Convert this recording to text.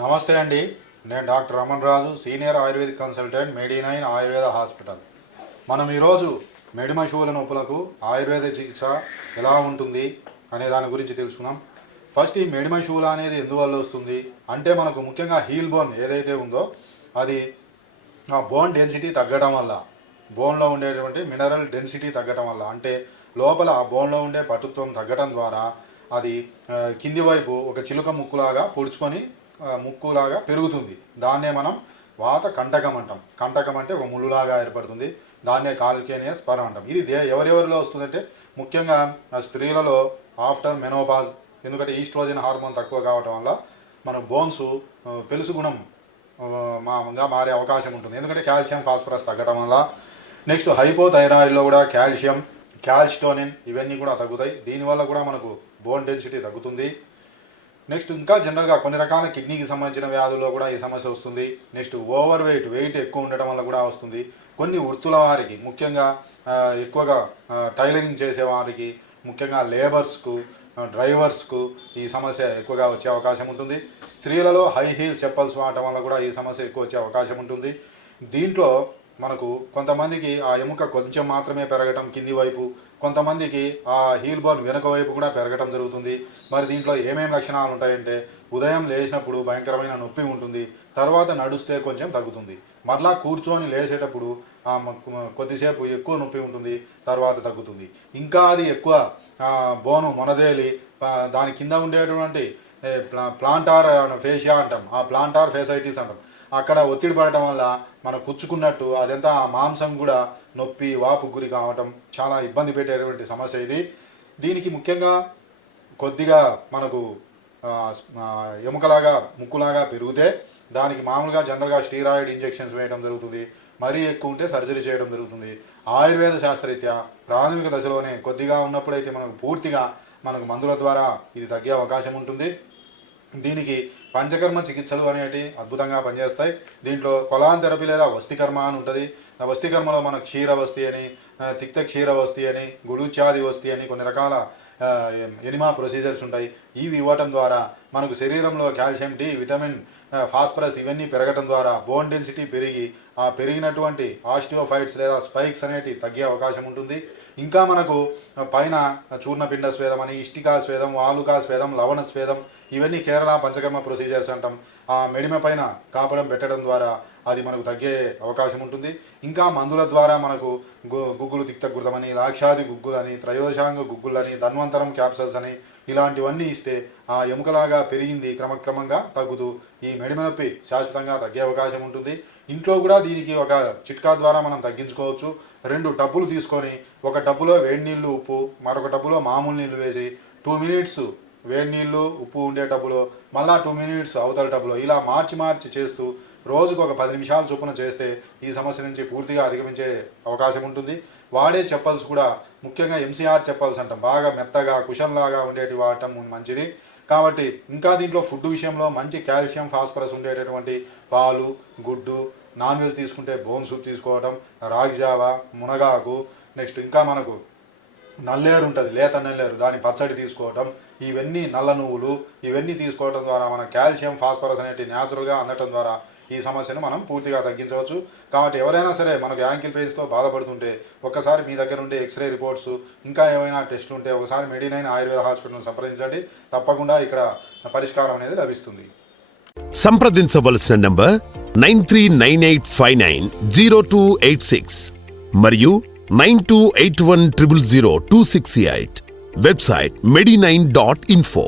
నమస్తే అండి. నేను doctor Raman Raju, senior ayurvedic consultant, మెడి9 ఆయుర్వేద హాస్పిటల్. మనం ఈరోజు మెడిమశూల నొప్పులకు ఆయుర్వేద చికిత్స ఎలా ఉంటుంది అనే దాని గురించి తెలుసుకుందాం. ఫస్ట్ ఈ మెడిమశూల అనేది ఎందువల్ల వస్తుంది అంటే మనకు ముఖ్యంగా హీల్ బోన్ ఏదైతే ఉందో అది ఆ బోన్ డెన్సిటీ తగ్గడం వల్ల, బోన్లో ఉండేటువంటి మినరల్ డెన్సిటీ తగ్గడం వల్ల, అంటే లోపల బోన్లో ఉండే పటుత్వం తగ్గడం ద్వారా అది కింది వైపు ఒక చిలుక ముక్కులాగా పొడుచుకొని ముక్కులాగా పెరుగుతుంది. దాన్నే మనం వాత కంటకం అంటాం. కంటకం అంటే ఒక ముళ్ళులాగా ఏర్పడుతుంది. దాన్నే కాల్కేనియస్ స్పరం అంటాం. ఇది ఎవరెవరిలో వస్తుందంటే ముఖ్యంగా స్త్రీలలో ఆఫ్టర్ మెనోపాజ్, ఎందుకంటే ఈస్ట్రోజన్ హార్మోన్ తక్కువ కావటం వల్ల మన బోన్స్ పెలుసు గుణం మామూలుగా మారే అవకాశం ఉంటుంది. ఎందుకంటే కాల్షియం ఫాస్ఫరస్ తగ్గడం వల్ల. నెక్స్ట్ హైపోథైరాయిడ్లో కూడా కాల్షియం, క్యాల్సిటోనిన్ ఇవన్నీ కూడా తగ్గుతాయి. దీనివల్ల కూడా మనకు బోన్ డెన్సిటీ తగ్గుతుంది. నెక్స్ట్ ఇంకా జనరల్గా కొన్ని రకాల కిడ్నీకి సంబంధించిన వ్యాధుల్లో కూడా ఈ సమస్య వస్తుంది. నెక్స్ట్ ఓవర్ వెయిట్ ఎక్కువ ఉండటం వల్ల కూడా వస్తుంది. కొన్ని వృత్తుల వారికి, ముఖ్యంగా ఎక్కువగా టైలరింగ్ చేసేవారికి, ముఖ్యంగా లేబర్స్కు, డ్రైవర్స్కు ఈ సమస్య ఎక్కువగా వచ్చే అవకాశం ఉంటుంది. స్త్రీలలో హై హీల్ చెప్పల్స్ వాడటం వల్ల కూడా ఈ సమస్య ఎక్కువ వచ్చే అవకాశం ఉంటుంది. దీంట్లో మనకు కొంతమందికి ఆ ఎముక కొంచెం మాత్రమే పెరగటం కింది వైపు, కొంతమందికి ఆ హీల్ బోన్ వెనుక వైపు కూడా పెరగటం జరుగుతుంది. మరి దీంట్లో ఏమేమి లక్షణాలు ఉంటాయంటే ఉదయం లేచినప్పుడు భయంకరమైన నొప్పి ఉంటుంది, తర్వాత నడుస్తే కొంచెం తగ్గుతుంది, మరలా కూర్చొని లేచేటప్పుడు కొద్దిసేపు ఎక్కువ నొప్పి ఉంటుంది, తర్వాత తగ్గుతుంది. ఇంకా అది ఎక్కువ బోను మొనదేలి దాని కింద ఉండేటువంటి ప్లాంటార్ ఫేషియా అంటాం, ఆ ప్లాంటార్ ఫేసైటిస్ అంటాం, అక్కడ ఒత్తిడి పడటం వల్ల మనం కుచ్చుకున్నట్టు అదంతా ఆ మాంసం కూడా నొప్పి వాపు గురి కావటం చాలా ఇబ్బంది పెట్టేటువంటి సమస్య ఇది. దీనికి ముఖ్యంగా కొద్దిగా మనకు ఎముకలాగా ముక్కులాగా పెరిగితే దానికి మామూలుగా జనరల్గా స్టీరాయిడ్ ఇంజెక్షన్స్ వేయడం జరుగుతుంది. మరీ ఎక్కువ ఉంటే సర్జరీ చేయడం జరుగుతుంది. ఆయుర్వేద శాస్త్రరీత్యా ప్రాథమిక దశలోనే కొద్దిగా ఉన్నప్పుడైతే మనకు పూర్తిగా మనకు మందుల ద్వారా ఇది తగ్గే అవకాశం ఉంటుంది. దీనికి పంచకర్మ చికిత్సలు అనేవి అద్భుతంగా పనిచేస్తాయి. దీంట్లో కొలాన్ థెరపీ లేదా వస్తికర్మ అని ఉంటుంది. వస్తికర్మలో మన క్షీరవస్తి అని, తిక్త క్షీరవస్తి అని, గుళూచాది వస్తి అని కొన్ని రకాల ఎనిమా ప్రొసీజర్స్ ఉంటాయి. ఇవి ఇవ్వటం ద్వారా మనకు శరీరంలో కాల్షియం, డి విటమిన్, ఫాస్ఫరస్ ఇవన్నీ పెరగటం ద్వారా బోన్ డెన్సిటీ పెరిగి ఆ పెరిగినటువంటి ఆస్టియోఫైట్స్ లేదా స్పైక్స్ అనేటివి తగ్గే అవకాశం ఉంటుంది. ఇంకా మనకు పైన చూర్ణపిండ స్వేదం అని, ఇష్టికా స్వేదం, వాలుకా స్వేదం, లవణ స్వేదం ఇవన్నీ కేరళ పంచకర్మ ప్రొసీజర్స్ అంటాం. ఆ మెడిమ పైన కాపడం పెట్టడం ద్వారా అది మనకు తగ్గే అవకాశం ఉంటుంది. ఇంకా మందుల ద్వారా మనకు గుగ్గులు తిక్తకృతమని, లాక్షాది గుగ్గులని, త్రయోదశాంగ గుగ్గులని, ధన్వంతరం క్యాప్సల్స్ అని ఇలాంటివన్నీ ఇస్తే ఆ ఎముకలాగా పెరిగింది క్రమక్రమంగా తగ్గుతూ ఈ మెడిమ నొప్పి శాశ్వతంగా తగ్గే అవకాశం ఉంటుంది. ఇంట్లో కూడా దీనికి ఒక చిట్కా ద్వారా మనం తగ్గించుకోవచ్చు. 2 టబ్బులు తీసుకొని ఒక టబ్బులో వేడి నీళ్ళు ఉప్పు, మరొక టబ్బులో మామూలు నీళ్ళు వేసి 2 మినిట్స్ వేడి నీళ్ళు ఉప్పు ఉండే టబ్బులో, మళ్ళా 2 మినిట్స్ అవతల టబ్బులో ఇలా మార్చి చేస్తూ రోజుకు ఒక 10 నిమిషాలు చొప్పున చేస్తే ఈ సమస్య నుంచి పూర్తిగా అధిగమించే అవకాశం ఉంటుంది. వాడే చెప్పల్స్ కూడా ముఖ్యంగా ఎంసీఆర్ చెప్పల్స్ అంటాం, బాగా మెత్తగా కుషన్లాగా ఉండేటి వాడటం మంచిది. కాబట్టి ఇంకా దీంట్లో ఫుడ్ విషయంలో మంచి కాల్షియం ఫాస్ఫరస్ ఉండేటటువంటి పాలు, గుడ్డు, నాన్ వెజ్ తీసుకుంటే బోన్ సూప్ తీసుకోవటం, రాగి జావ, మునగాకు, నెక్స్ట్ ఇంకా మనకు నల్లేరు ఉంటుంది, లేత నల్లేరు, దాని పచ్చడి తీసుకోవటం, ఇవన్నీ నల్ల నువ్వులు ఇవన్నీ తీసుకోవడం ద్వారా మన కాల్షియం ఫాస్ఫరస్ అనేవి న్యాచురల్గా అందటం ద్వారా ఈ సమస్యను మనం పూర్తిగా తగ్గించవచ్చు. కాబట్టి ఎవరైనా సరే మనకు యాంకిల్ పెయిన్స్తో బాధపడుతుంటే ఒక్కసారి మీ దగ్గర ఉండే ఎక్స్రే రిపోర్ట్స్ ఇంకా ఏమైనా టెస్టులు ఉంటే ఒకసారి మెడి9 ఆయుర్వేద హాస్పిటల్ను సంప్రదించండి. తప్పకుండా ఇక్కడ పరిష్కారం అనేది లభిస్తుంది. సంప్రదించవలసిన నంబర్ 9398590286 మరియు 9281000268. Website medi9.info.